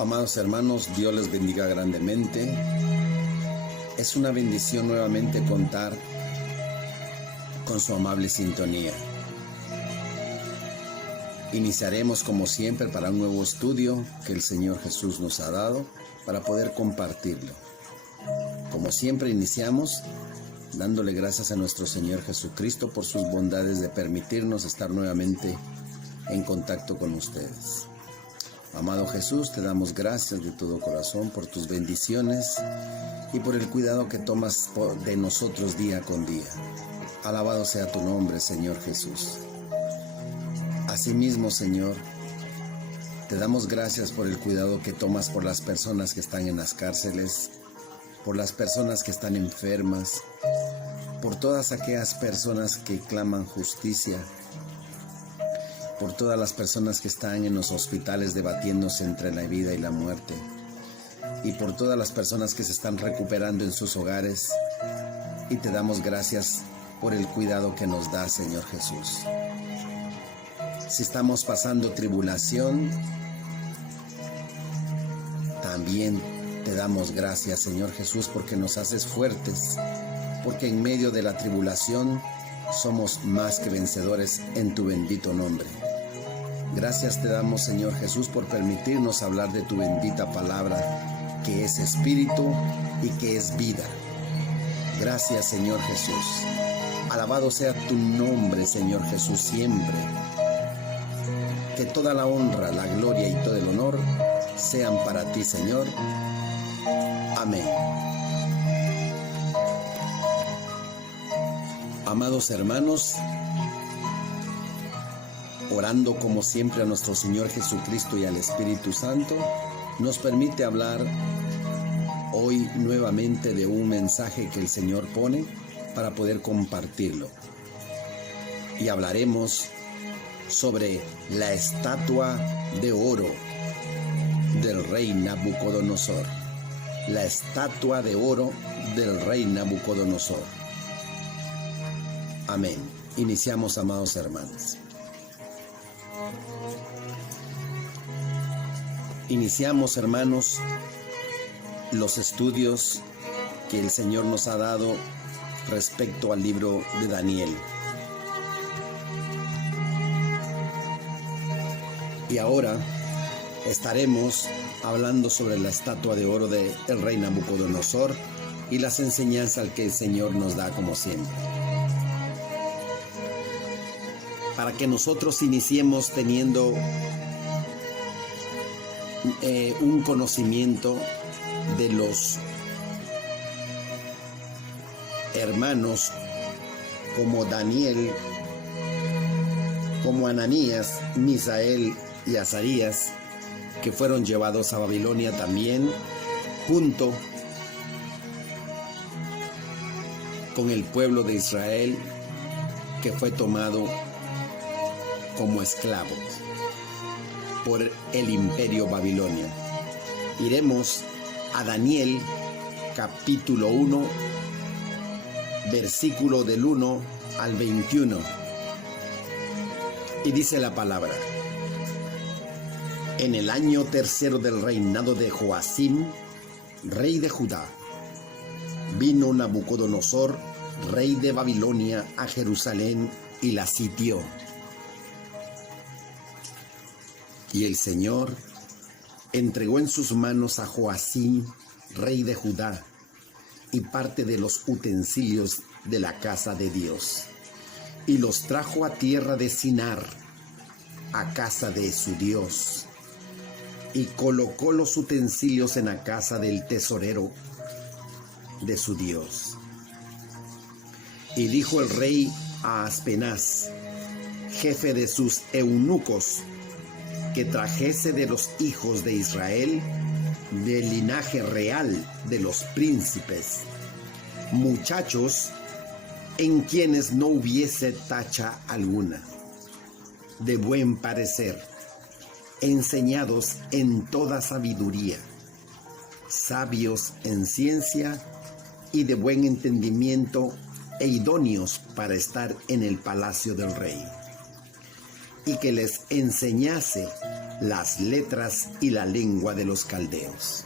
Amados hermanos, Dios les bendiga grandemente. Es una bendición nuevamente contar con su amable sintonía. Iniciaremos como siempre para un nuevo estudio que el Señor Jesús nos ha dado para poder compartirlo. Como siempre iniciamos dándole gracias a nuestro Señor Jesucristo por sus bondades de permitirnos estar nuevamente en contacto con ustedes. Amado Jesús, te damos gracias de todo corazón por tus bendiciones y por el cuidado que tomas de nosotros día con día. Alabado sea tu nombre, Señor Jesús. Asimismo, Señor, te damos gracias por el cuidado que tomas por las personas que están en las cárceles, por las personas que están enfermas, por todas aquellas personas que claman justicia, por todas las personas que están en los hospitales debatiéndose entre la vida y la muerte, y por todas las personas que se están recuperando en sus hogares, y te damos gracias por el cuidado que nos da, Señor Jesús. Si estamos pasando tribulación, también te damos gracias, Señor Jesús, porque nos haces fuertes, porque en medio de la tribulación somos más que vencedores en tu bendito nombre. Gracias te damos, Señor Jesús, por permitirnos hablar de tu bendita palabra, que es espíritu y que es vida. Gracias, Señor Jesús. Alabado sea tu nombre, Señor Jesús, siempre. Que toda la honra, la gloria y todo el honor sean para ti, Señor. Amén. Amados hermanos, orando como siempre a nuestro Señor Jesucristo y al Espíritu Santo, nos permite hablar hoy nuevamente de un mensaje que el Señor pone para poder compartirlo. Y hablaremos sobre la estatua de oro del rey Nabucodonosor. La estatua de oro del rey Nabucodonosor. Amén. Iniciamos, amados hermanos. Iniciamos, hermanos, los estudios que el Señor nos ha dado respecto al libro de Daniel. Y ahora estaremos hablando sobre la estatua de oro del rey Nabucodonosor y las enseñanzas que el Señor nos da como siempre. Para que nosotros iniciemos teniendo un conocimiento de los hermanos como Daniel, como Ananías, Misael y Azarías, que fueron llevados a Babilonia también, junto con el pueblo de Israel, que fue tomado como esclavo por el imperio babilonio. Iremos a Daniel capítulo 1, versículo del 1 al 21. Y dice la palabra: en el año tercero del reinado de Joacim, rey de Judá, vino Nabucodonosor, rey de Babilonia, a Jerusalén y la sitió. Y el Señor entregó en sus manos a Joacim, rey de Judá, y parte de los utensilios de la casa de Dios, y los trajo a tierra de Sinar, a casa de su Dios, y colocó los utensilios en la casa del tesorero de su Dios. Y dijo el rey a Aspenaz, jefe de sus eunucos, que trajese de los hijos de Israel, del linaje real de los príncipes, muchachos en quienes no hubiese tacha alguna, de buen parecer, enseñados en toda sabiduría, sabios en ciencia y de buen entendimiento, e idóneos para estar en el palacio del rey. y que les enseñase las letras y la lengua de los caldeos.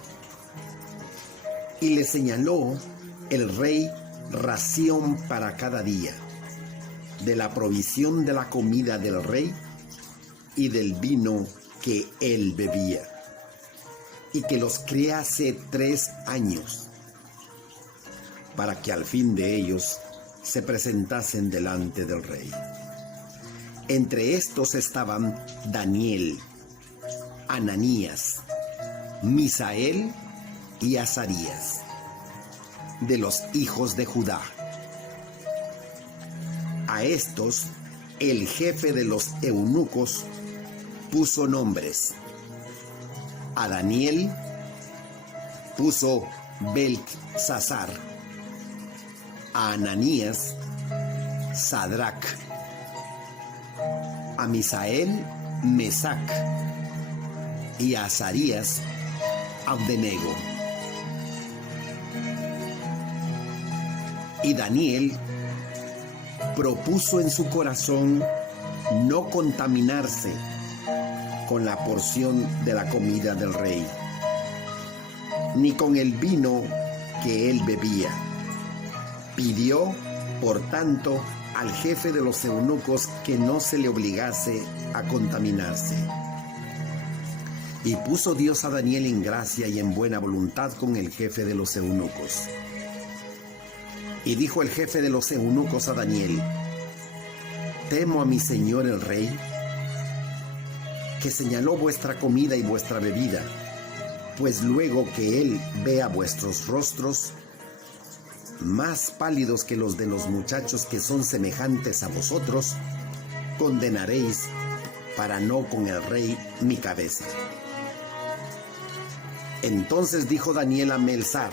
Y le señaló el rey ración para cada día, de la provisión de la comida del rey y del vino que él bebía, y que los criase 3 años, para que al fin de ellos se presentasen delante del rey. Entre estos estaban Daniel, Ananías, Misael y Azarías, de los hijos de Judá. A estos el jefe de los eunucos puso nombres. A Daniel puso Beltsasar, a Ananías Sadrac, a Misael Mesac y a Azarías Abdenego. Y Daniel propuso en su corazón no contaminarse con la porción de la comida del rey, ni con el vino que él bebía. Pidió, por tanto, al jefe de los eunucos que no se le obligase a contaminarse. Y puso Dios a Daniel en gracia y en buena voluntad con el jefe de los eunucos. Y dijo el jefe de los eunucos a Daniel: temo a mi señor el rey, que señaló vuestra comida y vuestra bebida, pues luego que él vea vuestros rostros, más pálidos que los de los muchachos que son semejantes a vosotros, condenaréis para no con el rey mi cabeza. Entonces dijo Daniel a Melzar,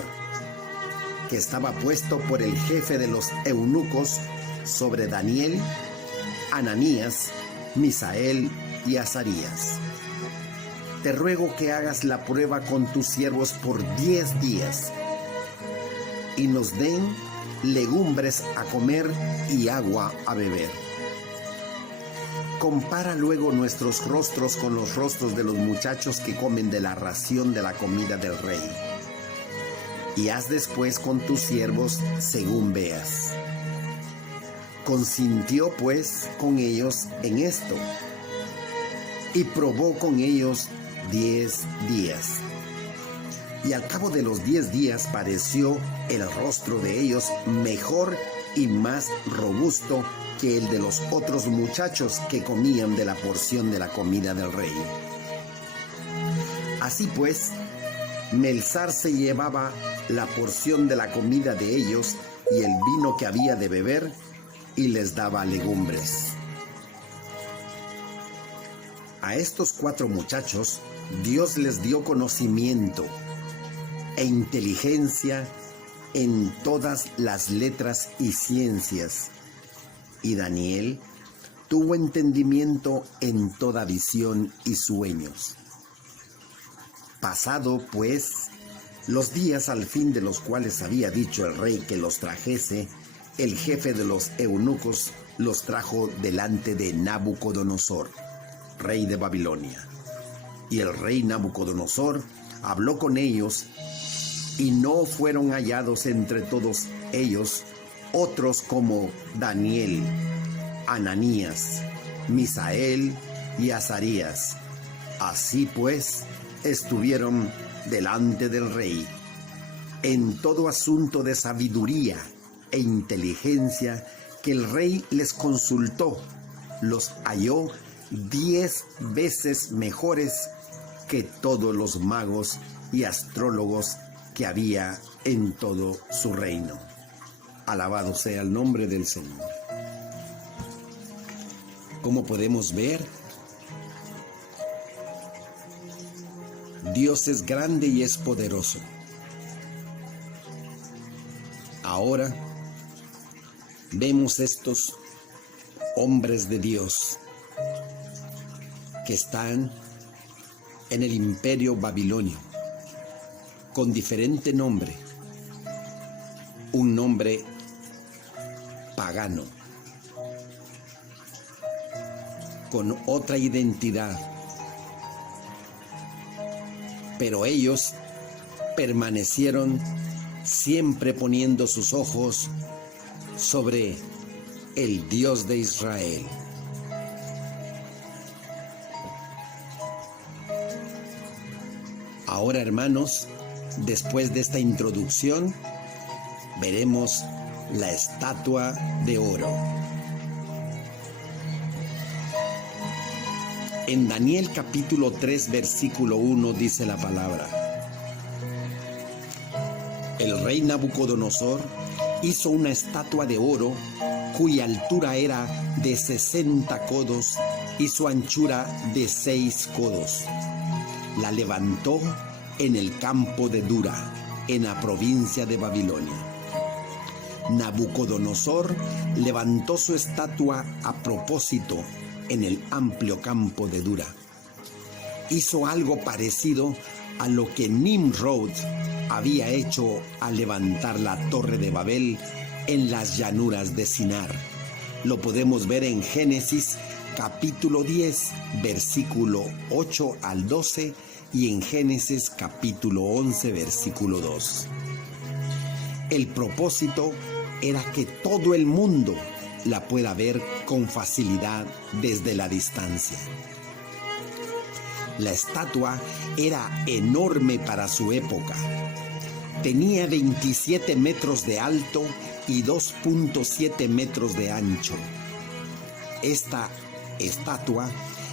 que estaba puesto por el jefe de los eunucos sobre Daniel, Ananías, Misael y Azarías: te ruego que hagas la prueba con tus siervos por 10 días y nos den legumbres a comer y agua a beber. Compara luego nuestros rostros con los rostros de los muchachos que comen de la ración de la comida del rey, y haz después con tus siervos según veas. Consintió pues con ellos en esto, y probó con ellos 10 días. Y al cabo de los 10 días pareció el rostro de ellos mejor y más robusto que el de los otros muchachos que comían de la porción de la comida del rey. Así pues, Melzar se llevaba la porción de la comida de ellos y el vino que había de beber, y les daba legumbres. A estos 4 muchachos Dios les dio conocimiento e inteligencia en todas las letras y ciencias, y Daniel tuvo entendimiento en toda visión y sueños. Pasado, pues, los días al fin de los cuales había dicho el rey que los trajese, el jefe de los eunucos los trajo delante de Nabucodonosor, rey de Babilonia. Y el rey Nabucodonosor habló con ellos, y no fueron hallados entre todos ellos otros como Daniel, Ananías, Misael y Azarías. Así pues, estuvieron delante del rey. En todo asunto de sabiduría e inteligencia que el rey les consultó, los halló 10 veces mejores que todos los magos y astrólogos que había en todo su reino. Alabado sea el nombre del Señor. Como podemos ver, Dios es grande y es poderoso. Ahora vemos estos hombres de Dios que están en el imperio babilonio con diferente nombre, un nombre pagano. con otra identidad. Pero ellos permanecieron siempre poniendo sus ojos sobre el Dios de Israel. Ahora, hermanos, después de esta introducción, veremos la estatua de oro. En Daniel capítulo 3, versículo 1 dice la palabra: el rey Nabucodonosor hizo una estatua de oro cuya altura era de 60 codos y su anchura de 6 codos. La levantó en el campo de Dura, en la provincia de Babilonia. Nabucodonosor levantó su estatua a propósito en el amplio campo de Dura. Hizo algo parecido a lo que Nimrod había hecho al levantar la Torre de Babel en las llanuras de Sinar. Lo podemos ver en Génesis capítulo 10, versículo 8 al 12 y en Génesis capítulo 11, versículo 2. El propósito era que todo el mundo la pueda ver con facilidad desde la distancia. La estatua era enorme para su época. Tenía 27 metros de alto y 2.7 metros de ancho. Esta estatua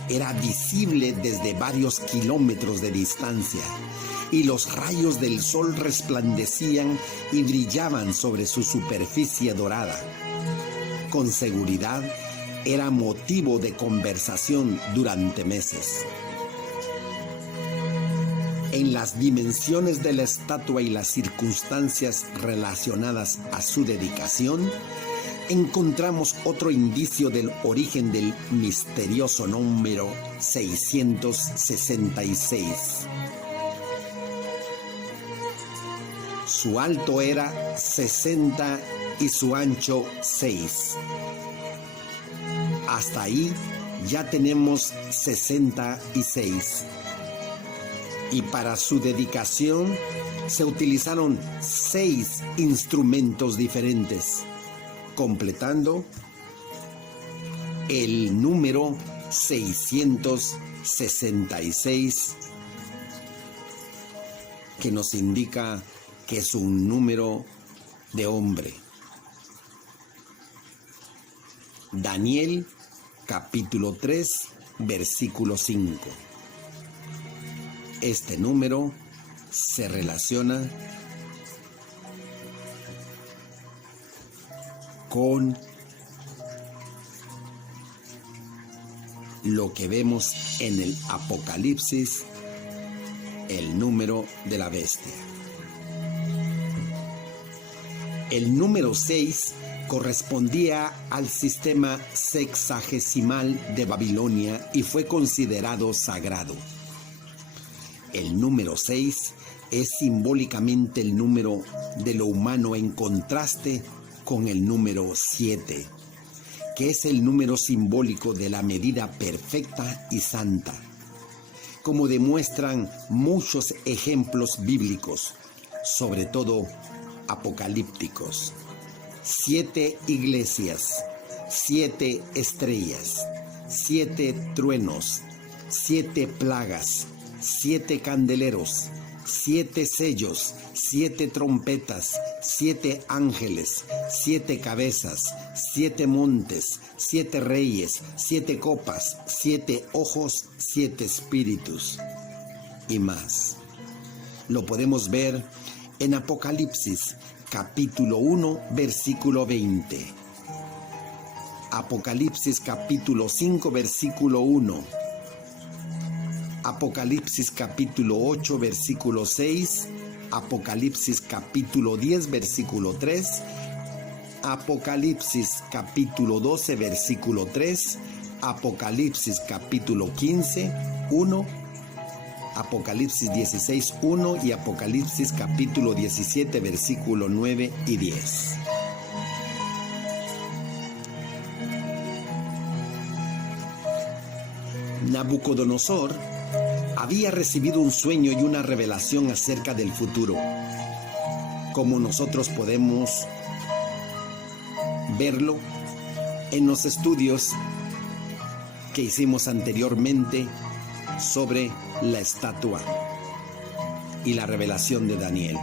era visible desde varios kilómetros de distancia y los rayos del sol resplandecían y brillaban sobre su superficie dorada. Con seguridad era motivo de conversación durante meses. En las dimensiones de la estatua y las circunstancias relacionadas a su dedicación, encontramos otro indicio del origen del misterioso número 666. Su alto era 60 y su ancho 6. Hasta ahí ya tenemos 66. Y para su dedicación se utilizaron 6 instrumentos diferentes, completando el número 666, que nos indica que es un número de hombre. Daniel capítulo 3, versículo 5. Este número se relaciona con lo que vemos en el Apocalipsis, el número de la bestia. El número 6 correspondía al sistema sexagesimal de Babilonia y fue considerado sagrado. El número 6 es simbólicamente el número de lo humano en contraste con el número 7, que es el número simbólico de la medida perfecta y santa, como demuestran muchos ejemplos bíblicos, sobre todo apocalípticos. 7 iglesias, 7 estrellas, 7 truenos, 7 plagas, 7 candeleros, 7 sellos, 7 trompetas, 7 ángeles, 7 cabezas, 7 montes, 7 reyes, 7 copas, 7 ojos, 7 espíritus y más. Lo podemos ver en Apocalipsis capítulo 1, versículo 20. Apocalipsis capítulo 5, versículo 1. Apocalipsis capítulo 8, versículo 6, Apocalipsis capítulo 10, versículo 3, Apocalipsis capítulo 12, versículo 3, Apocalipsis capítulo 15, 1, Apocalipsis 16, 1 y Apocalipsis capítulo 17, versículo 9 y 10. Nabucodonosor había recibido un sueño y una revelación acerca del futuro. Como nosotros podemos verlo en los estudios que hicimos anteriormente sobre la estatua y la revelación de Daniel.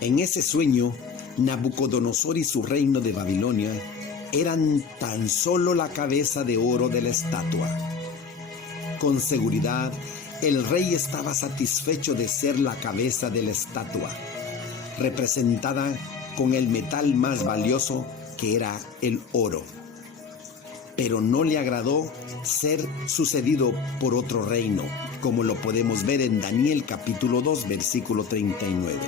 En ese sueño, Nabucodonosor y su reino de Babilonia eran tan solo la cabeza de oro de la estatua. Con seguridad, el rey estaba satisfecho de ser la cabeza de la estatua, representada con el metal más valioso, que era el oro. Pero no le agradó ser sucedido por otro reino, como lo podemos ver en Daniel capítulo 2, versículo 39.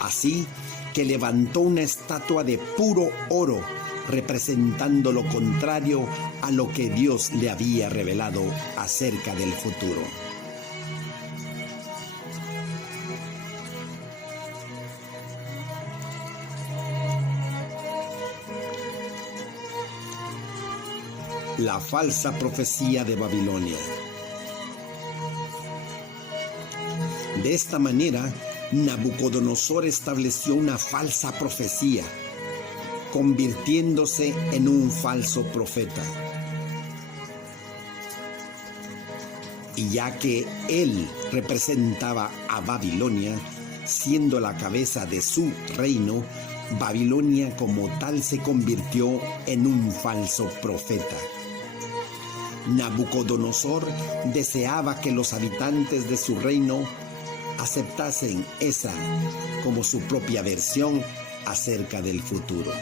Así que levantó una estatua de puro oro, representando lo contrario a lo que Dios le había revelado acerca del futuro. La falsa profecía de Babilonia. De esta manera, Nabucodonosor estableció una falsa profecía, convirtiéndose en un falso profeta. Y ya que él representaba a Babilonia, siendo la cabeza de su reino, Babilonia como tal se convirtió en un falso profeta. Nabucodonosor deseaba que los habitantes de su reino aceptasen esa como su propia versión acerca del futuro,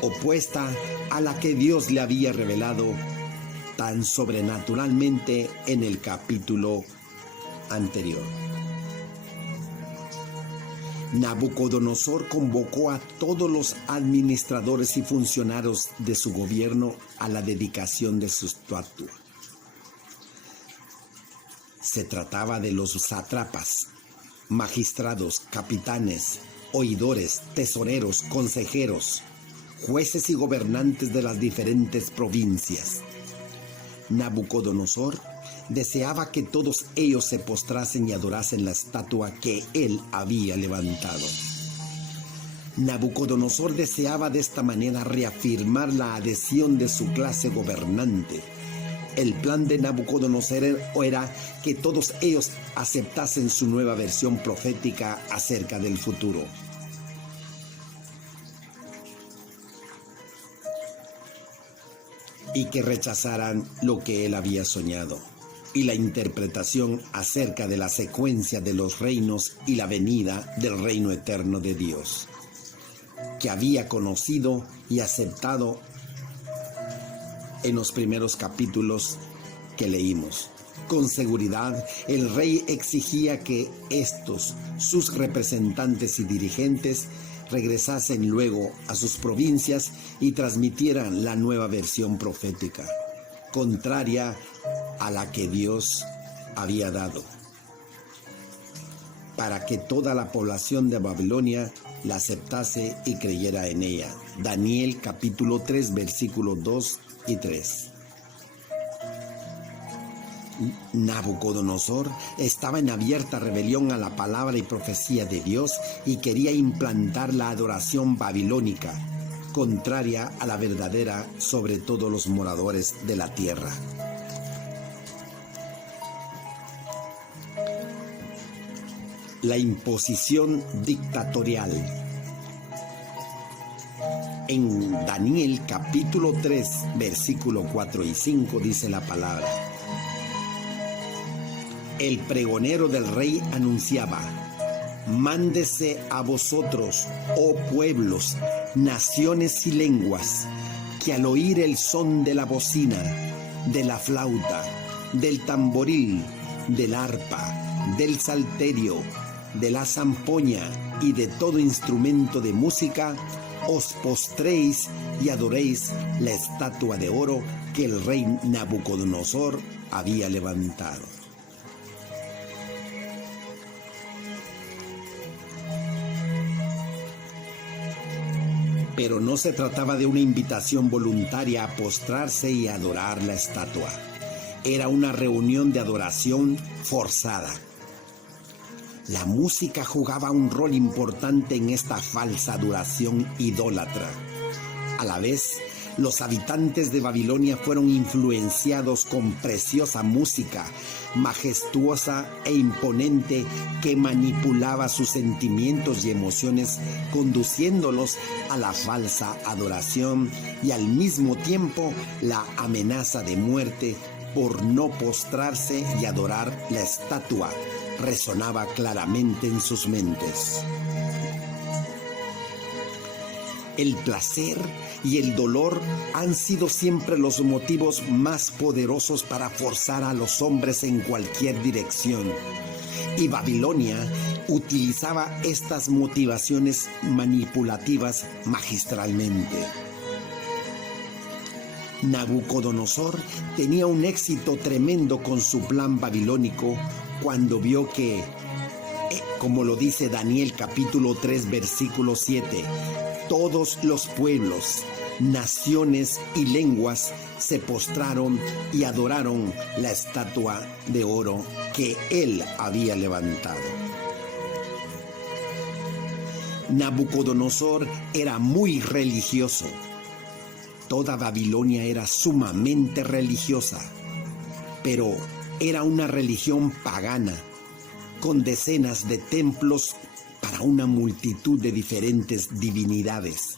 opuesta a la que Dios le había revelado tan sobrenaturalmente en el capítulo anterior. Nabucodonosor convocó a todos los administradores y funcionarios de su gobierno a la dedicación de su estatua. Se trataba de los sátrapas, magistrados, capitanes, oidores, tesoreros, consejeros, jueces y gobernantes de las diferentes provincias. Nabucodonosor deseaba que todos ellos se postrasen y adorasen la estatua que él había levantado. Nabucodonosor deseaba de esta manera reafirmar la adhesión de su clase gobernante. El plan de Nabucodonosor era que todos ellos aceptasen su nueva versión profética acerca del futuro. Y que rechazaran lo que él había soñado y la interpretación acerca de la secuencia de los reinos y la venida del reino eterno de Dios, que había conocido y aceptado en los primeros capítulos que leímos. Con seguridad, el rey exigía que estos, sus representantes y dirigentes, regresasen luego a sus provincias y transmitieran la nueva versión profética, contraria a la que Dios había dado, para que toda la población de Babilonia la aceptase y creyera en ella. Daniel capítulo 3, versículos 2 y 3. Nabucodonosor estaba en abierta rebelión a la palabra y profecía de Dios y quería implantar la adoración babilónica, contraria a la verdadera sobre todos los moradores de la tierra. La imposición dictatorial. En Daniel capítulo 3, versículo 4 y 5 dice la palabra: el pregonero del rey anunciaba: mándese a vosotros, oh pueblos, naciones y lenguas, que al oír el son de la bocina, de la flauta, del tamboril, del arpa, del salterio, de la zampoña y de todo instrumento de música, os postréis y adoréis la estatua de oro que el rey Nabucodonosor había levantado. Pero no se trataba de una invitación voluntaria a postrarse y adorar la estatua. Era una reunión de adoración forzada. La música jugaba un rol importante en esta falsa adoración idólatra. A la vez, los habitantes de Babilonia fueron influenciados con preciosa música, majestuosa e imponente, que manipulaba sus sentimientos y emociones, conduciéndolos a la falsa adoración y al mismo tiempo la amenaza de muerte por no postrarse y adorar la estatua resonaba claramente en sus mentes. El placer y el dolor han sido siempre los motivos más poderosos para forzar a los hombres en cualquier dirección. Y Babilonia utilizaba estas motivaciones manipulativas magistralmente. Nabucodonosor tenía un éxito tremendo con su plan babilónico cuando vio que, como lo dice Daniel capítulo 3 versículo 7, todos los pueblos, naciones y lenguas se postraron y adoraron la estatua de oro que él había levantado. Nabucodonosor era muy religioso. Toda Babilonia era sumamente religiosa, pero era una religión pagana, con decenas de templos para una multitud de diferentes divinidades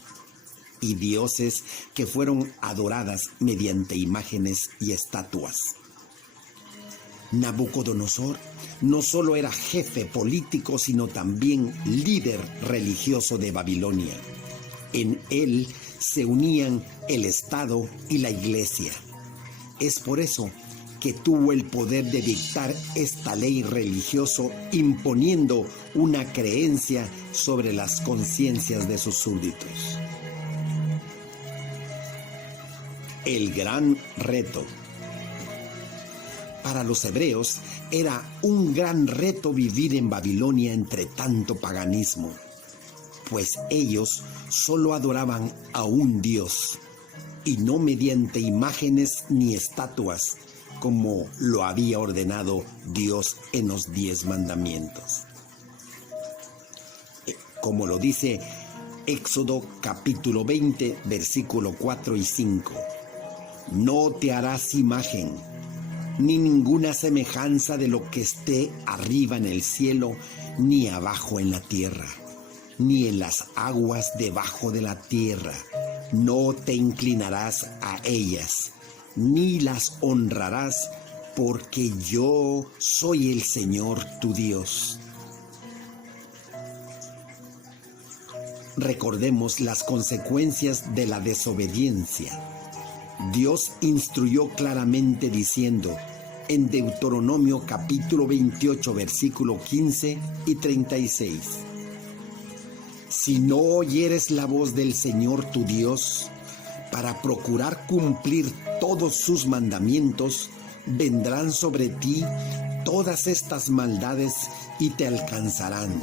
y dioses que fueron adoradas mediante imágenes y estatuas. Nabucodonosor no solo era jefe político, sino también líder religioso de Babilonia. En él se unían el Estado y la Iglesia. Es por eso que tuvo el poder de dictar esta ley religiosa, imponiendo una creencia sobre las conciencias de sus súbditos. El gran reto. Para los hebreos era un gran reto vivir en Babilonia entre tanto paganismo, pues ellos solo adoraban a un Dios y no mediante imágenes ni estatuas, como lo había ordenado Dios en los 10 mandamientos. Como lo dice Éxodo capítulo 20, versículo 4 y 5. No te harás imagen, ni ninguna semejanza de lo que esté arriba en el cielo, ni abajo en la tierra, ni en las aguas debajo de la tierra. No te inclinarás a ellas, ni las honrarás, porque yo soy el Señor tu Dios. Recordemos las consecuencias de la desobediencia. Dios instruyó claramente diciendo en Deuteronomio capítulo 28, versículo 15 y 36. Si no oyeres la voz del Señor tu Dios, para procurar cumplir todos sus mandamientos, vendrán sobre ti todas estas maldades y te alcanzarán.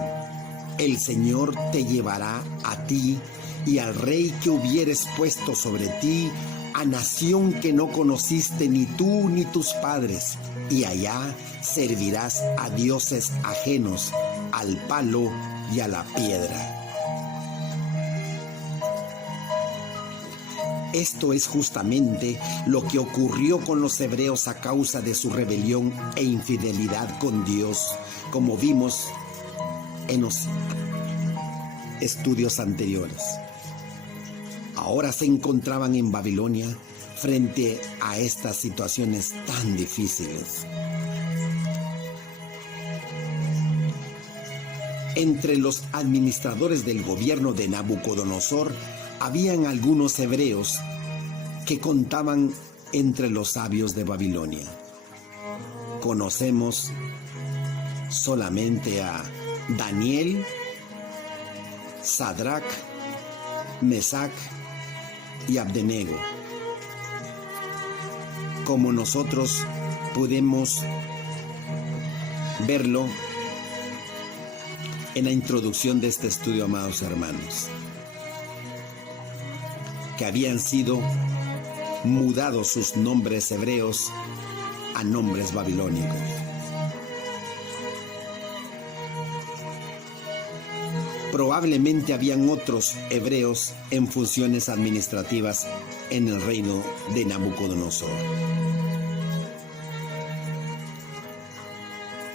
El Señor te llevará a ti y al rey que hubieres puesto sobre ti, a nación que no conociste ni tú ni tus padres, y allá servirás a dioses ajenos, al palo y a la piedra. Esto es justamente lo que ocurrió con los hebreos a causa de su rebelión e infidelidad con Dios, como vimos en los estudios anteriores. Ahora se encontraban en Babilonia frente a estas situaciones tan difíciles. Entre los administradores del gobierno de Nabucodonosor habían algunos hebreos que contaban entre los sabios de Babilonia. Conocemos solamente a Daniel, Sadrach, Mesach y Abdenego. Como nosotros podemos verlo en la introducción de este estudio, amados hermanos. que habían sido mudados sus nombres hebreos a nombres babilónicos. Probablemente habían otros hebreos en funciones administrativas en el reino de Nabucodonosor.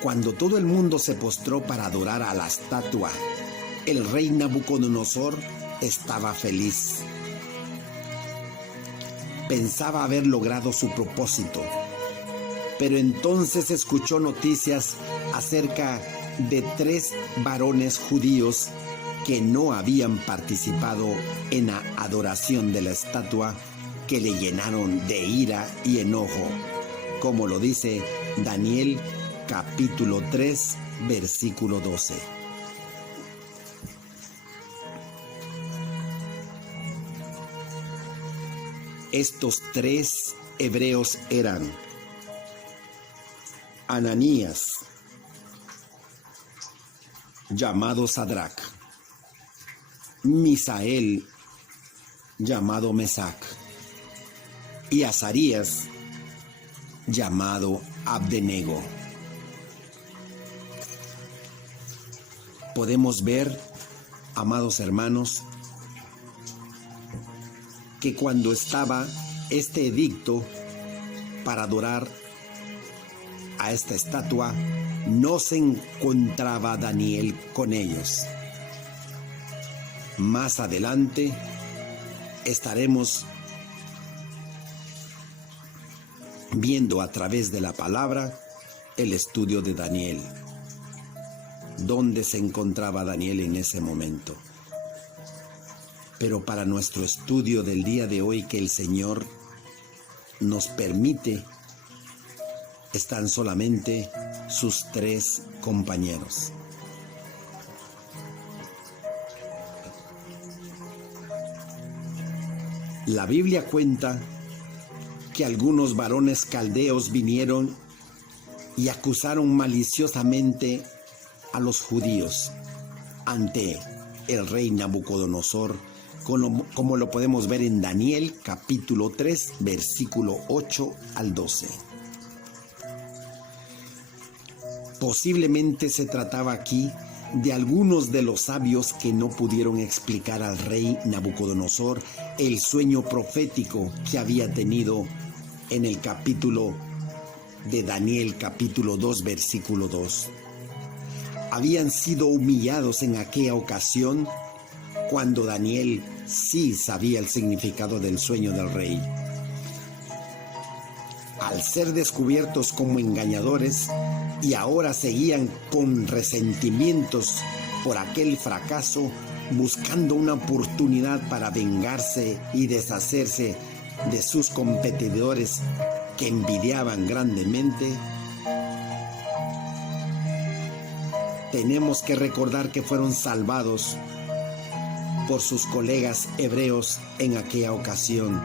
Cuando todo el mundo se postró para adorar a la estatua, el rey Nabucodonosor estaba feliz. Pensaba haber logrado su propósito, pero entonces escuchó noticias acerca de 3 varones judíos que no habían participado en la adoración de la estatua, que le llenaron de ira y enojo, como lo dice Daniel capítulo 3, versículo 12. Estos 3 hebreos eran Ananías, llamado Sadrach; Misael, llamado Mesac; y Azarías, llamado Abdenego. Podemos ver, amados hermanos, que cuando estaba este edicto para adorar a esta estatua, no se encontraba Daniel con ellos. Más adelante estaremos viendo a través de la palabra el estudio de Daniel, dónde se encontraba Daniel en ese momento. Pero para nuestro estudio del día de hoy, que el Señor nos permite, están solamente sus 3 compañeros. La Biblia cuenta que algunos varones caldeos vinieron y acusaron maliciosamente a los judíos ante el rey Nabucodonosor, como lo podemos ver en Daniel capítulo 3, versículo 8 al 12. Posiblemente se trataba aquí de algunos de los sabios que no pudieron explicar al rey Nabucodonosor el sueño profético que había tenido en el capítulo de Daniel, capítulo 2, versículo 2. Habían sido humillados en aquella ocasión cuando Daniel sí sabía el significado del sueño del rey. Al ser descubiertos como engañadores, y ahora seguían con resentimientos por aquel fracaso, buscando una oportunidad para vengarse y deshacerse de sus competidores que envidiaban grandemente, tenemos que recordar que fueron salvados por sus colegas hebreos en aquella ocasión,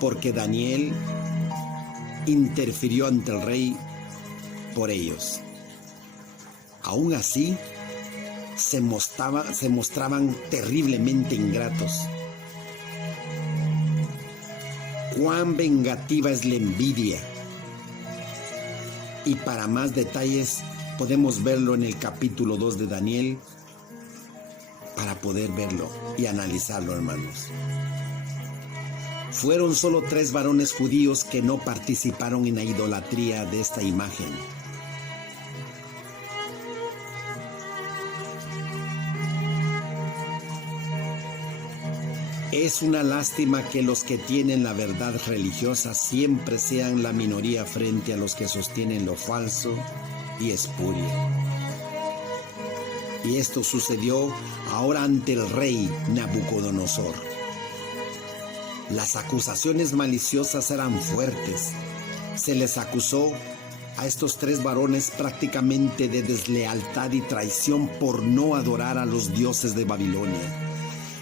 porque Daniel interfirió ante el rey por ellos. Aún así, se mostraban terriblemente ingratos. Cuán vengativa es la envidia. Y para más detalles podemos verlo en el capítulo 2 de Daniel, para poder verlo y analizarlo, hermanos. Fueron solo 3 varones judíos que no participaron en la idolatría de esta imagen. Es una lástima que los que tienen la verdad religiosa siempre sean la minoría frente a los que sostienen lo falso y espurio. Y esto sucedió ahora ante el rey Nabucodonosor. Las acusaciones maliciosas eran fuertes. Se les acusó a estos 3 varones prácticamente de deslealtad y traición por no adorar a los dioses de Babilonia.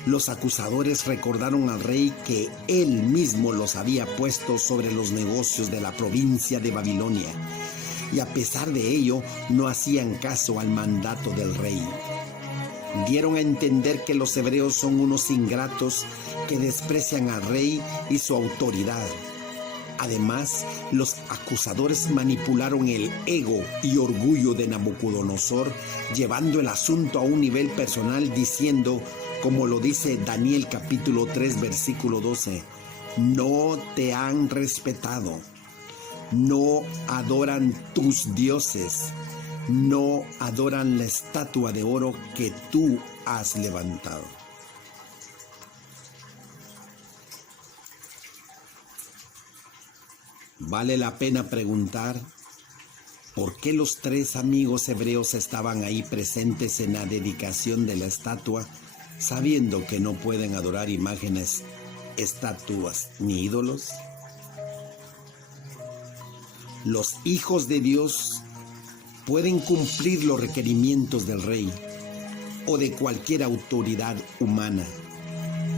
Los acusadores recordaron al rey que él mismo los había puesto sobre los negocios de la provincia de Babilonia, y a pesar de ello no hacían caso al mandato del rey. dieron a entender que los hebreos son unos ingratos que desprecian al rey y su autoridad. Además, los acusadores manipularon el ego y orgullo de Nabucodonosor, llevando el asunto a un nivel personal, diciendo, como lo dice Daniel capítulo 3, versículo 12, no te han respetado, no adoran tus dioses, no adoran la estatua de oro que tú has levantado. Vale la pena preguntar por qué los tres amigos hebreos estaban ahí presentes en la dedicación de la estatua, sabiendo que no pueden adorar imágenes, estatuas ni ídolos. Los hijos de Dios pueden cumplir los requerimientos del rey o de cualquier autoridad humana,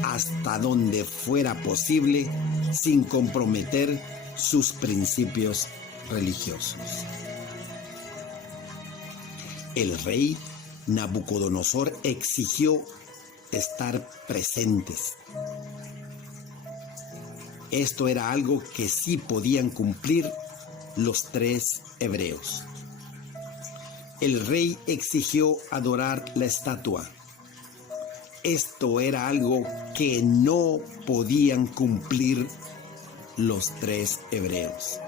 hasta donde fuera posible, sin comprometer sus principios religiosos. El rey Nabucodonosor exigió estar presentes. Esto era algo que sí podían cumplir los tres hebreos. El rey exigió adorar la estatua. Esto era algo que no podían cumplir los tres hebreos.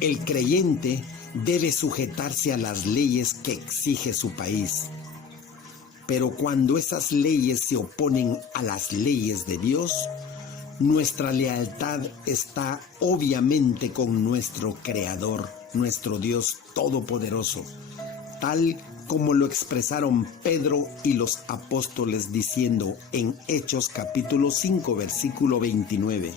El creyente debe sujetarse a las leyes que exige su país, pero cuando esas leyes se oponen a las leyes de Dios, nuestra lealtad está obviamente con nuestro Creador, nuestro Dios Todopoderoso, tal como lo expresaron Pedro y los apóstoles diciendo en Hechos capítulo 5 versículo 29,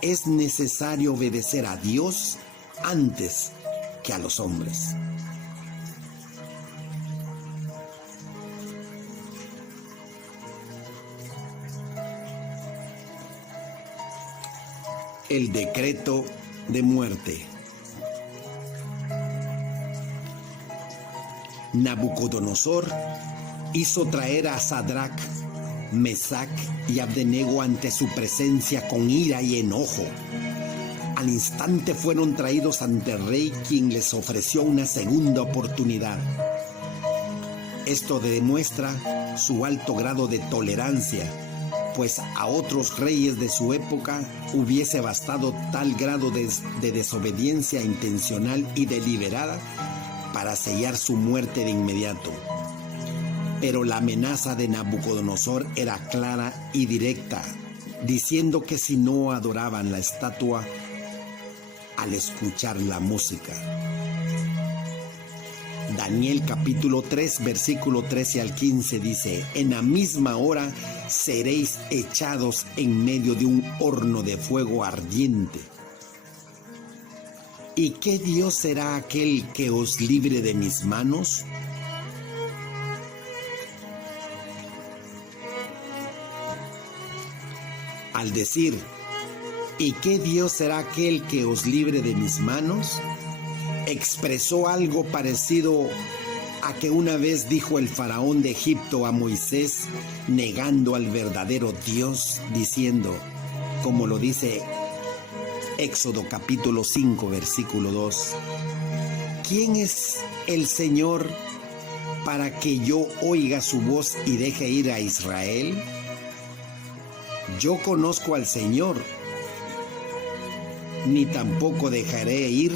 es necesario obedecer a Dios antes que a los hombres. El decreto de muerte. Nabucodonosor hizo traer a Sadrach, Mesac y Abdenego ante su presencia con ira y enojo. Al instante fueron traídos ante el rey, quien les ofreció una segunda oportunidad. Esto demuestra su alto grado de tolerancia, pues a otros reyes de su época hubiese bastado tal grado de desobediencia intencional y deliberada para sellar su muerte de inmediato. Pero la amenaza de Nabucodonosor era clara y directa, diciendo que si no adoraban la estatua al escuchar la música. Daniel capítulo 3 versículo 13 al 15 dice, en la misma hora seréis echados en medio de un horno de fuego ardiente. ¿Y qué Dios será aquel que os libre de mis manos? Al decir, ¿y qué Dios será aquel que os libre de mis manos?, expresó algo parecido a que una vez dijo el faraón de Egipto a Moisés, negando al verdadero Dios, diciendo, como lo dice Éxodo capítulo 5 versículo 2, ¿quién es el Señor para que yo oiga su voz y deje ir a Israel? Yo conozco al Señor, ni tampoco dejaré ir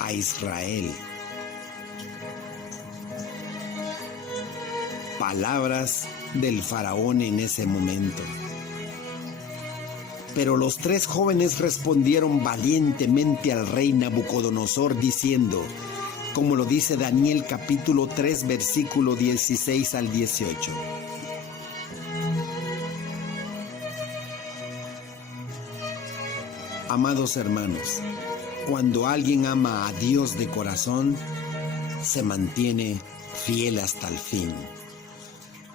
a Israel. Palabras del faraón en ese momento. Pero los tres jóvenes respondieron valientemente al rey Nabucodonosor diciendo, como lo dice Daniel capítulo 3 versículo 16 al 18. Amados hermanos, cuando alguien ama a Dios de corazón, se mantiene fiel hasta el fin.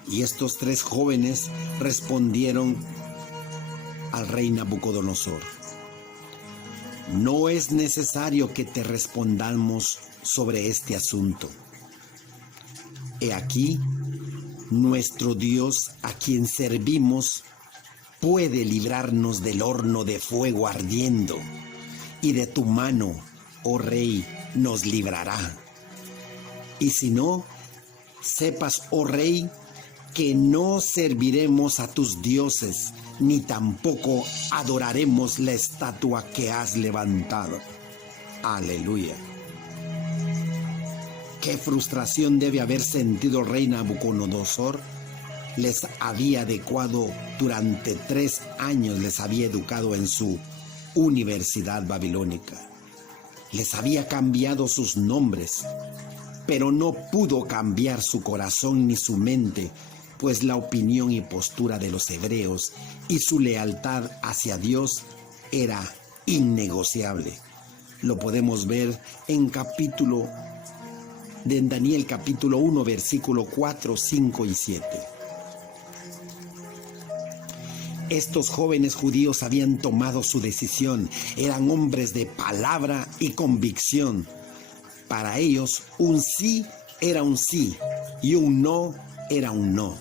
Y estos tres jóvenes respondieron al rey Nabucodonosor, no es necesario que te respondamos sobre este asunto. He aquí, nuestro Dios a quien servimos puede librarnos del horno de fuego ardiendo, y de tu mano, oh Rey, nos librará. Y si no, sepas, oh Rey, que no serviremos a tus dioses, ni tampoco adoraremos la estatua que has levantado. Aleluya. Qué frustración debe haber sentido el rey Nabucodonosor. Les había adecuado durante 3 años, les había educado en su universidad babilónica. Les había cambiado sus nombres, pero no pudo cambiar su corazón ni su mente, pues la opinión y postura de los hebreos y su lealtad hacia Dios era innegociable. Lo podemos ver en Daniel capítulo 1, versículo 4, 5 y 7. Estos jóvenes judíos habían tomado su decisión, eran hombres de palabra y convicción. Para ellos, un sí era un sí y un no era un no.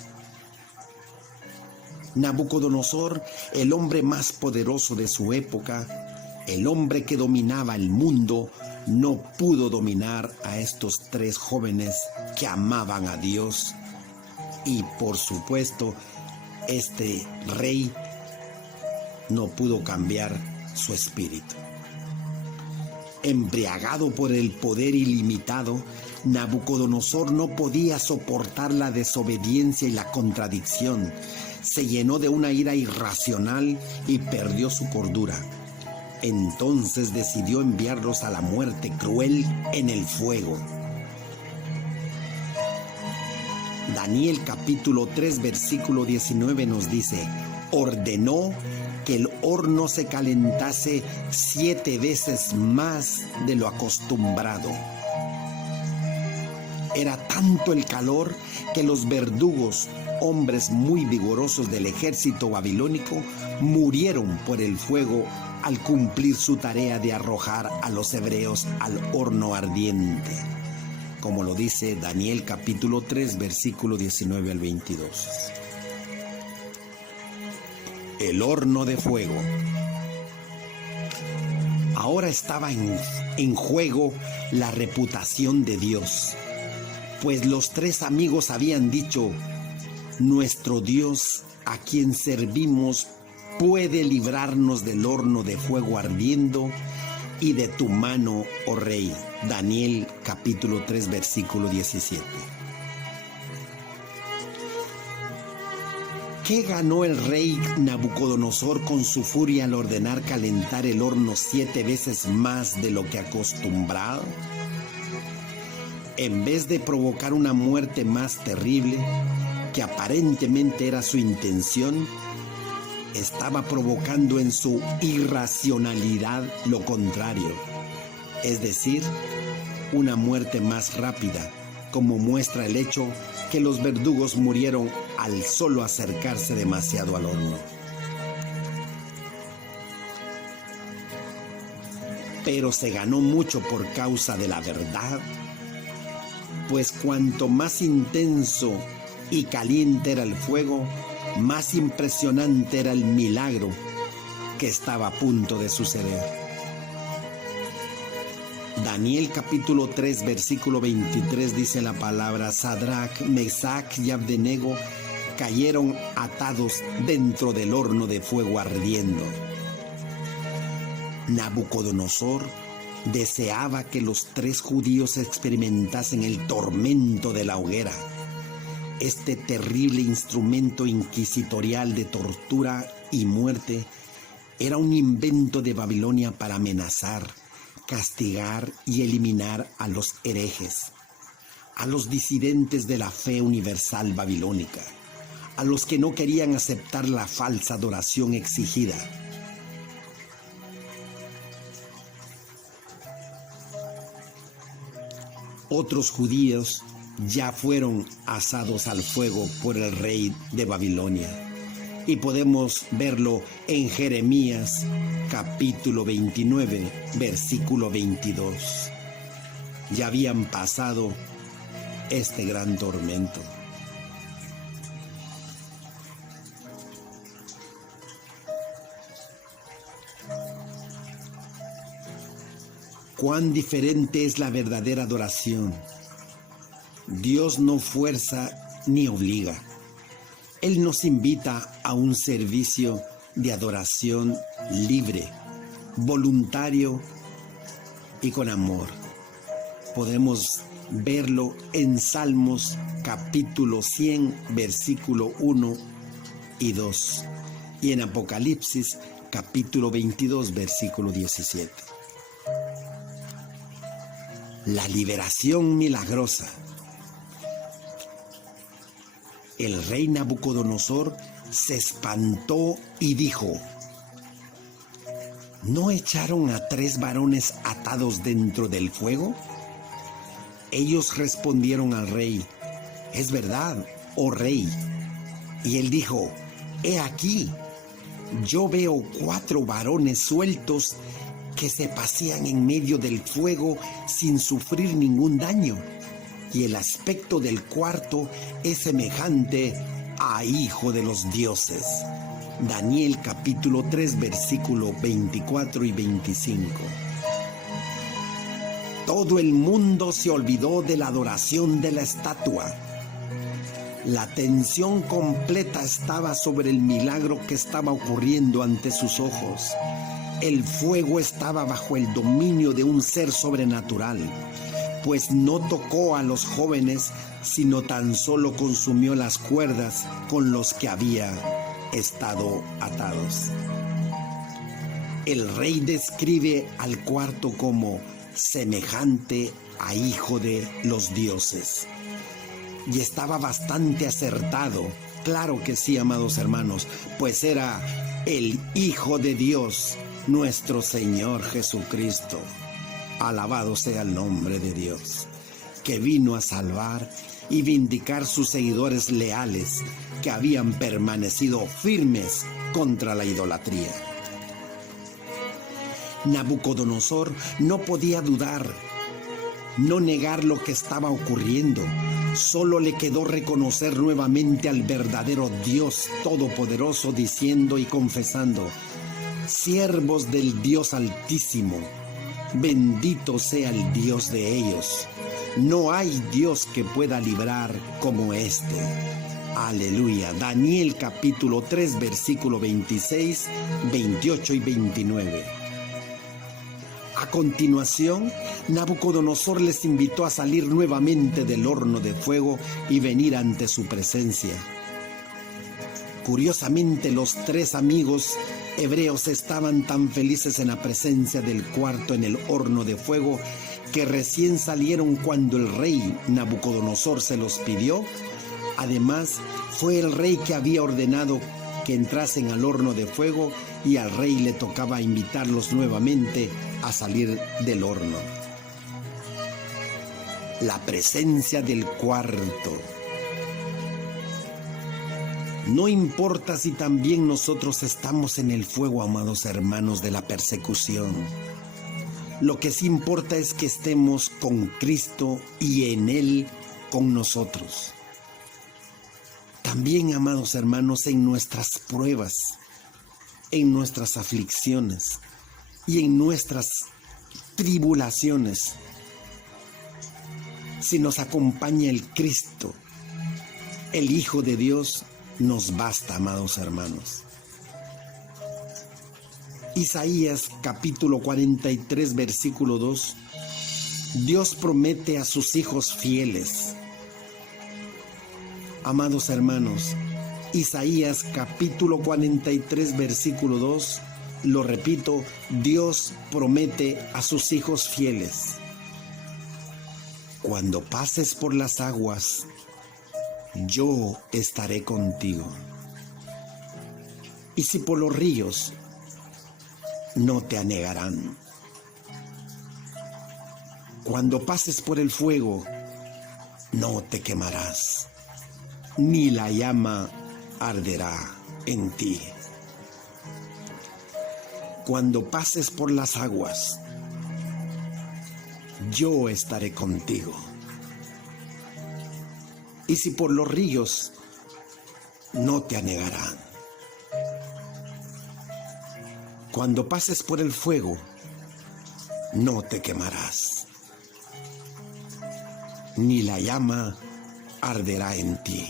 Nabucodonosor, el hombre más poderoso de su época, el hombre que dominaba el mundo, no pudo dominar a estos 3 jóvenes que amaban a Dios. Y por supuesto, este rey no pudo cambiar su espíritu. Embriagado por el poder ilimitado, Nabucodonosor no podía soportar la desobediencia y la contradicción. Se llenó de una ira irracional y perdió su cordura. Entonces decidió enviarlos a la muerte cruel en el fuego. Daniel capítulo 3 versículo 19 nos dice: ordenó que el horno se calentase 7 veces más de lo acostumbrado. Era tanto el calor que los verdugos, hombres muy vigorosos del ejército babilónico, murieron por el fuego al cumplir su tarea de arrojar a los hebreos al horno ardiente, como lo dice Daniel capítulo 3 versículo 19 al 22. El horno de fuego. Ahora estaba en juego la reputación de Dios, pues los 3 amigos habían dicho: nuestro Dios a quien servimos puede librarnos del horno de fuego ardiendo y de tu mano, oh Rey. Daniel capítulo 3 versículo 17. ¿Qué ganó el rey Nabucodonosor con su furia al ordenar calentar el horno 7 veces más de lo que acostumbrado? En vez de provocar una muerte más terrible, que aparentemente era su intención, estaba provocando en su irracionalidad lo contrario, es decir, una muerte más rápida, como muestra el hecho que los verdugos murieron al solo acercarse demasiado al horno. Pero se ganó mucho por causa de la verdad, pues cuanto más intenso y caliente era el fuego, más impresionante era el milagro que estaba a punto de suceder. Daniel capítulo 3 versículo 23 dice la palabra: Sadrach, Mesach y Abdenego cayeron atados dentro del horno de fuego ardiendo. Nabucodonosor deseaba que los 3 judíos experimentasen el tormento de la hoguera. Este terrible instrumento inquisitorial de tortura y muerte era un invento de Babilonia para amenazar, castigar y eliminar a los herejes, a los disidentes de la fe universal babilónica, a los que no querían aceptar la falsa adoración exigida. Otros judíos ya fueron asados al fuego por el rey de Babilonia, y podemos verlo en Jeremías capítulo 29 versículo 22. Ya habían pasado este gran tormento. Cuán diferente es la verdadera adoración. Dios no fuerza ni obliga. Él nos invita a un servicio de adoración libre, voluntario y con amor. Podemos verlo en Salmos capítulo 100, versículo 1 y 2, y en Apocalipsis capítulo 22, versículo 17. La liberación milagrosa. El rey Nabucodonosor se espantó y dijo: ¿no echaron a 3 varones atados dentro del fuego? Ellos respondieron al rey: es verdad, oh rey. Y él dijo: he aquí, yo veo 4 varones sueltos que se pasean en medio del fuego sin sufrir ningún daño, y el aspecto del cuarto es semejante a hijo de los dioses. Daniel capítulo 3, versículo 24 y 25. Todo el mundo se olvidó de la adoración de la estatua. La atención completa estaba sobre el milagro que estaba ocurriendo ante sus ojos. El fuego estaba bajo el dominio de un ser sobrenatural, pues no tocó a los jóvenes, sino tan solo consumió las cuerdas con los que había estado atados. El rey describe al cuarto como semejante a hijo de los dioses. Y estaba bastante acertado. Claro que sí, amados hermanos, pues era el Hijo de Dios, nuestro Señor Jesucristo. Alabado sea el nombre de Dios, que vino a salvar y vindicar sus seguidores leales que habían permanecido firmes contra la idolatría. Nabucodonosor no podía dudar, no negar lo que estaba ocurriendo. Solo le quedó reconocer nuevamente al verdadero Dios Todopoderoso, diciendo y confesando: siervos del Dios Altísimo, bendito sea el Dios de ellos. No hay Dios que pueda librar como este. Aleluya. Daniel capítulo 3, versículo 26, 28 y 29. A continuación, Nabucodonosor les invitó a salir nuevamente del horno de fuego y venir ante su presencia. Curiosamente, los 3 amigos hebreos estaban tan felices en la presencia del cuarto en el horno de fuego que recién salieron cuando el rey Nabucodonosor se los pidió. Además, fue el rey que había ordenado que entrasen al horno de fuego, y al rey le tocaba invitarlos nuevamente a salir del horno. La presencia del cuarto. No importa si también nosotros estamos en el fuego, amados hermanos, de la persecución. Lo que sí importa es que estemos con Cristo y en Él con nosotros. También, amados hermanos, en nuestras pruebas, en nuestras aflicciones y en nuestras tribulaciones, si nos acompaña el Cristo, el Hijo de Dios, nos basta, amados hermanos. Isaías capítulo 43, versículo 2. Dios promete a sus hijos fieles. Amados hermanos, Isaías capítulo 43, versículo 2, lo repito, Dios promete a sus hijos fieles. Cuando pases por las aguas, yo estaré contigo. Y si por los ríos, no te anegarán. Cuando pases por el fuego, no te quemarás, ni la llama arderá en ti. Cuando pases por las aguas, yo estaré contigo. y si por los ríos, no te anegarán. Cuando pases por el fuego, no te quemarás, ni la llama arderá en ti.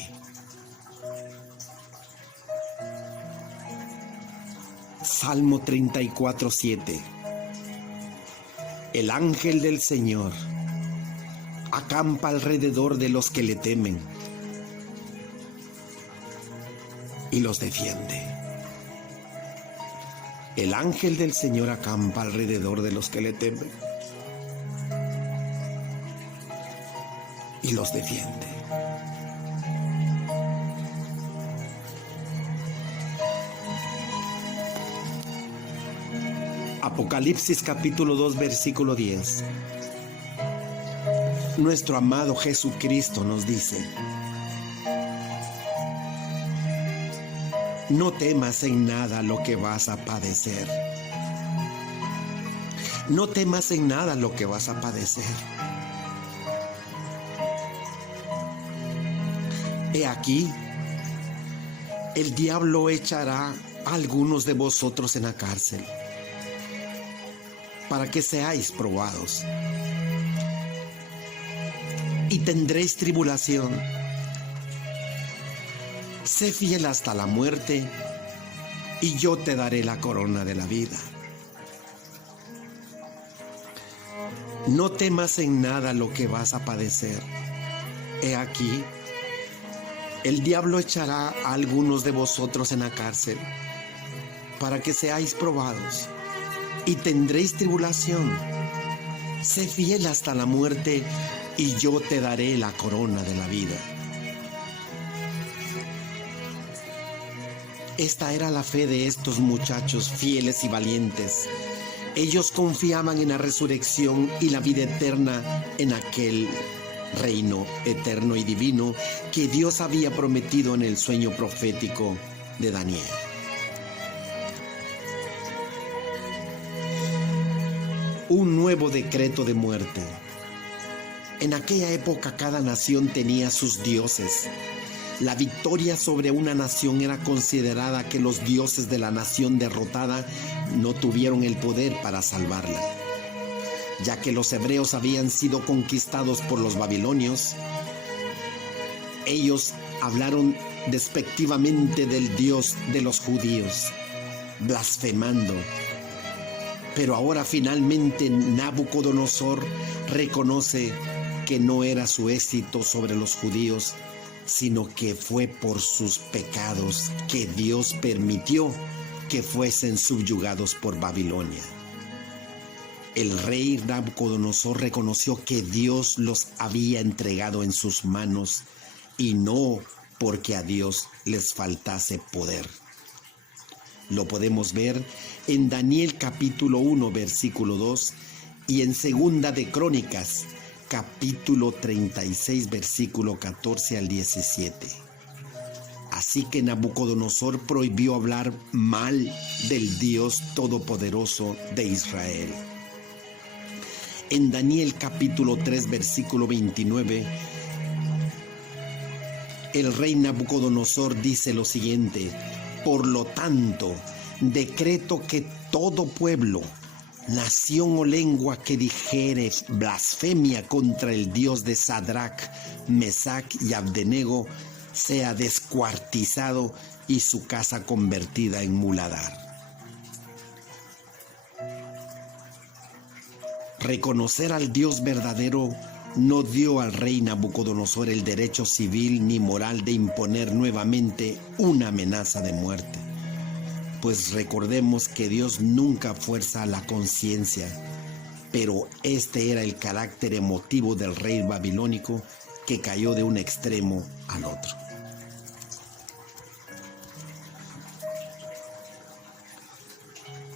Salmo 34:7. El ángel del Señor acampa alrededor de los que le temen y los defiende. El ángel del Señor acampa alrededor de los que le temen y los defiende. Apocalipsis capítulo 2 versículo 10. Nuestro amado Jesucristo nos dice: no temas en nada lo que vas a padecer. No temas en nada lo que vas a padecer. He aquí, el diablo echará a algunos de vosotros en la cárcel, para que seáis probados, y tendréis tribulación. Sé fiel hasta la muerte, y yo te daré la corona de la vida. No temas en nada lo que vas a padecer. He aquí, el diablo echará a algunos de vosotros en la cárcel, para que seáis probados, y tendréis tribulación. Sé fiel hasta la muerte, y yo te daré la corona de la vida. Esta era la fe de estos muchachos fieles y valientes. Ellos confiaban en la resurrección y la vida eterna, en aquel reino eterno y divino que Dios había prometido en el sueño profético de Daniel. Un nuevo decreto de muerte. En aquella época cada nación tenía sus dioses. La victoria sobre una nación era considerada que los dioses de la nación derrotada no tuvieron el poder para salvarla. Ya que los hebreos habían sido conquistados por los babilonios, ellos hablaron despectivamente del Dios de los judíos, blasfemando. Pero ahora finalmente Nabucodonosor reconoce que no era su éxito sobre los judíos, sino que fue por sus pecados que Dios permitió que fuesen subyugados por Babilonia. El rey Nabucodonosor reconoció que Dios los había entregado en sus manos y no porque a Dios les faltase poder. Lo podemos ver en Daniel capítulo 1 versículo 2 y en Segunda de Crónicas capítulo 36 versículo 14 al 17. Así que Nabucodonosor prohibió hablar mal del Dios Todopoderoso de Israel. En Daniel capítulo 3 versículo 29, el rey Nabucodonosor dice lo siguiente: por lo tanto, decreto que todo pueblo, nación o lengua que dijere blasfemia contra el Dios de Sadrach, Mesach y Abdenego sea descuartizado y su casa convertida en muladar. Reconocer al Dios verdadero no dio al rey Nabucodonosor el derecho civil ni moral de imponer nuevamente una amenaza de muerte. Pues recordemos que Dios nunca fuerza la conciencia, pero este era el carácter emotivo del rey babilónico que cayó de un extremo al otro.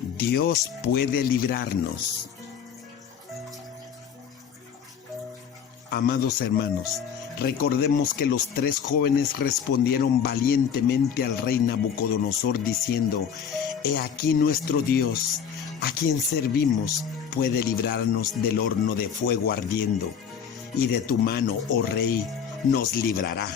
Dios puede librarnos. Amados hermanos, recordemos que los tres jóvenes respondieron valientemente al rey Nabucodonosor diciendo: he aquí nuestro Dios, a quien servimos, puede librarnos del horno de fuego ardiendo. Y de tu mano, oh rey, nos librará.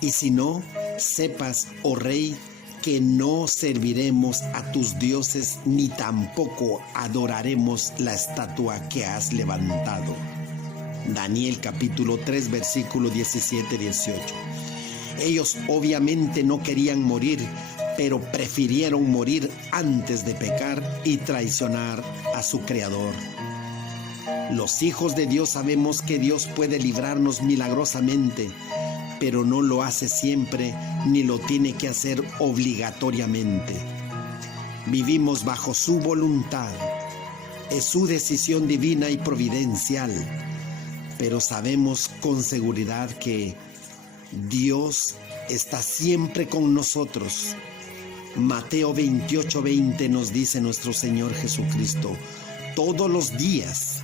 Y si no, sepas, oh rey, que no serviremos a tus dioses ni tampoco adoraremos la estatua que has levantado. Daniel capítulo 3 versículo 17-18. Ellos obviamente no querían morir, pero prefirieron morir antes de pecar y traicionar a su Creador. Los hijos de Dios sabemos que Dios puede librarnos milagrosamente, pero no lo hace siempre ni lo tiene que hacer obligatoriamente. Vivimos bajo su voluntad. Es su decisión divina y providencial, pero sabemos con seguridad que Dios está siempre con nosotros. Mateo 28:20 nos dice nuestro Señor Jesucristo: todos los días,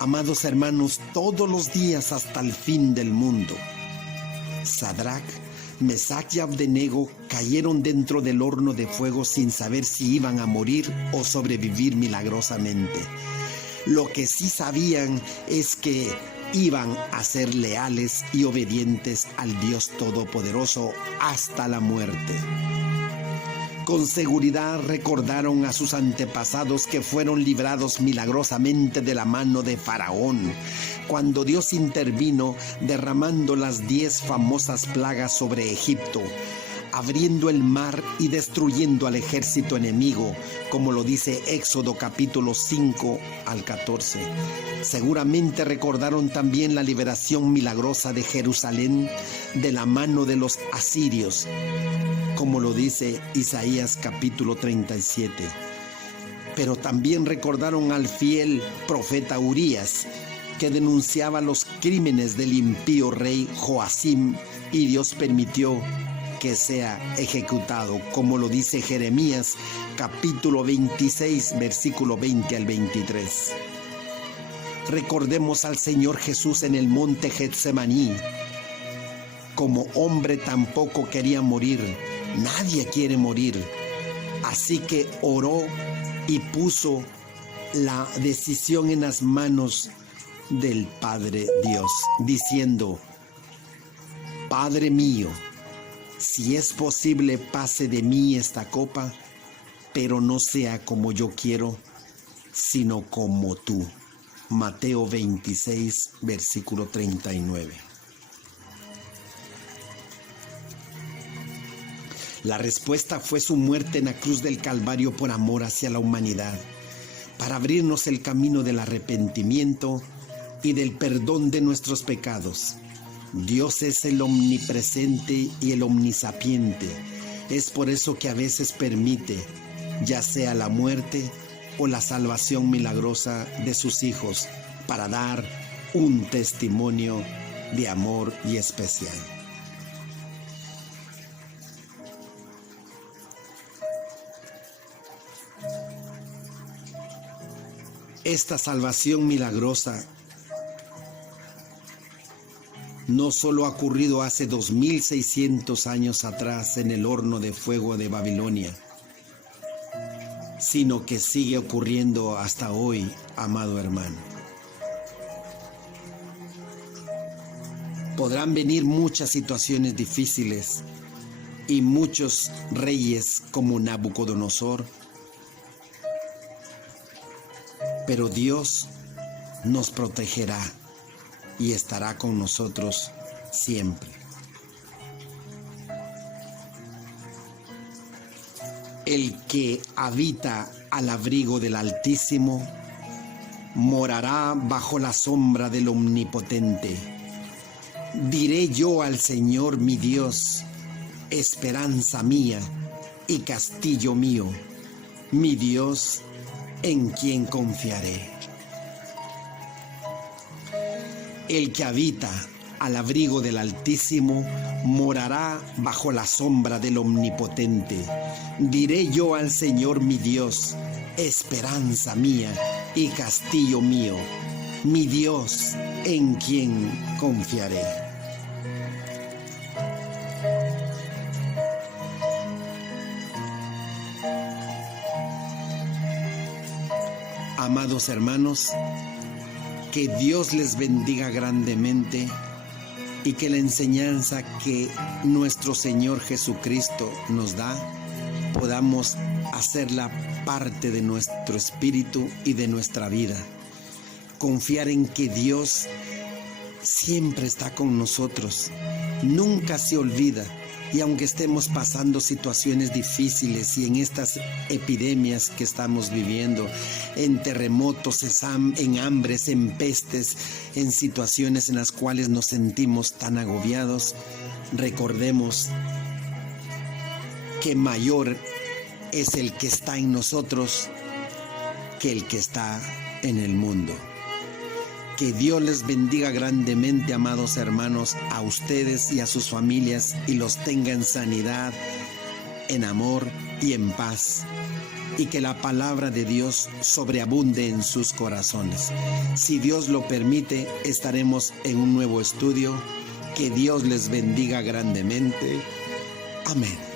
amados hermanos, todos los días hasta el fin del mundo. Sadrach, Mesach y Abdenego cayeron dentro del horno de fuego sin saber si iban a morir o sobrevivir milagrosamente. Lo que sí sabían es que iban a ser leales y obedientes al Dios Todopoderoso hasta la muerte. Con seguridad recordaron a sus antepasados que fueron librados milagrosamente de la mano de Faraón, cuando Dios intervino derramando las 10 famosas plagas sobre Egipto, abriendo el mar y destruyendo al ejército enemigo, como lo dice Éxodo capítulo 5 al 14. Seguramente recordaron también la liberación milagrosa de Jerusalén de la mano de los asirios, como lo dice Isaías capítulo 37. Pero también recordaron al fiel profeta Urías, que denunciaba los crímenes del impío rey Joacim, y Dios permitió que sea ejecutado, como lo dice Jeremías capítulo 26 versículo 20 al 23. Recordemos al Señor Jesús en el monte Getsemaní. Como hombre tampoco quería morir. Nadie quiere morir. Así que oró y puso la decisión en las manos del Padre Dios, diciendo: Padre mío, si es posible, pase de mí esta copa, pero no sea como yo quiero, sino como tú. Mateo 26, versículo 39. La respuesta fue su muerte en la cruz del Calvario por amor hacia la humanidad, para abrirnos el camino del arrepentimiento y del perdón de nuestros pecados. Dios es el omnipresente y el omnisapiente. Es por eso que a veces permite, ya sea la muerte o la salvación milagrosa de sus hijos, para dar un testimonio de amor y especial. Esta salvación milagrosa no solo ha ocurrido hace 2600 años atrás en el horno de fuego de Babilonia, sino que sigue ocurriendo hasta hoy, amado hermano. Podrán venir muchas situaciones difíciles y muchos reyes como Nabucodonosor, pero Dios nos protegerá y estará con nosotros siempre. El que habita al abrigo del Altísimo morará bajo la sombra del Omnipotente. Diré yo al Señor mi Dios, esperanza mía y castillo mío, mi Dios en quien confiaré. El que habita al abrigo del Altísimo morará bajo la sombra del Omnipotente. Diré yo al Señor mi Dios, esperanza mía y castillo mío, mi Dios en quien confiaré. Amados hermanos, que Dios les bendiga grandemente y que la enseñanza que nuestro Señor Jesucristo nos da podamos hacerla parte de nuestro espíritu y de nuestra vida. Confiar en que Dios siempre está con nosotros, nunca se olvida. Y aunque estemos pasando situaciones difíciles y en estas epidemias que estamos viviendo, en terremotos, en hambres, en pestes, en situaciones en las cuales nos sentimos tan agobiados, recordemos que mayor es el que está en nosotros que el que está en el mundo. Que Dios les bendiga grandemente, amados hermanos, a ustedes y a sus familias, y los tenga en sanidad, en amor y en paz. Y que la palabra de Dios sobreabunde en sus corazones. Si Dios lo permite, estaremos en un nuevo estudio. Que Dios les bendiga grandemente. Amén.